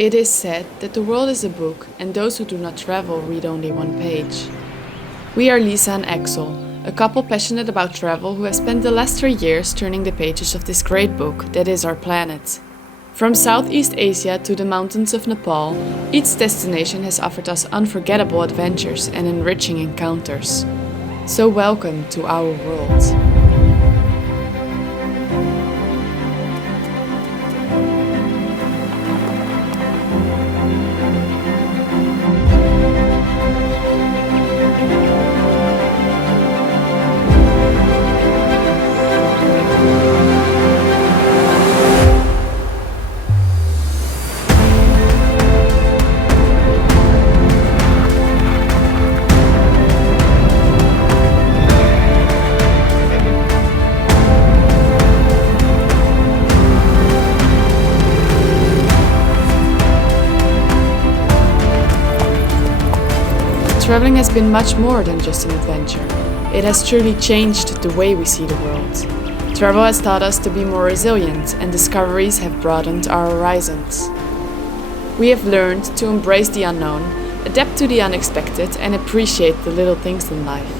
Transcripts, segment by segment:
It is said that the world is a book and those who do not travel read only one page. We are Lisa and Axel, a couple passionate about travel who have spent the last 3 years turning the pages of this great book that is our planet. From Southeast Asia to the mountains of Nepal, each destination has offered us unforgettable adventures and enriching encounters. So welcome to our world. Traveling has been much more than just an adventure. It has truly changed the way we see the world. Travel has taught us to be more resilient, and discoveries have broadened our horizons. We have learned to embrace the unknown, adapt to the unexpected, and appreciate the little things in life.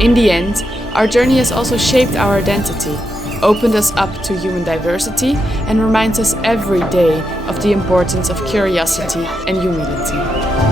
In the end, our journey has also shaped our identity, opened us up to human diversity, and reminds us every day of the importance of curiosity and humility.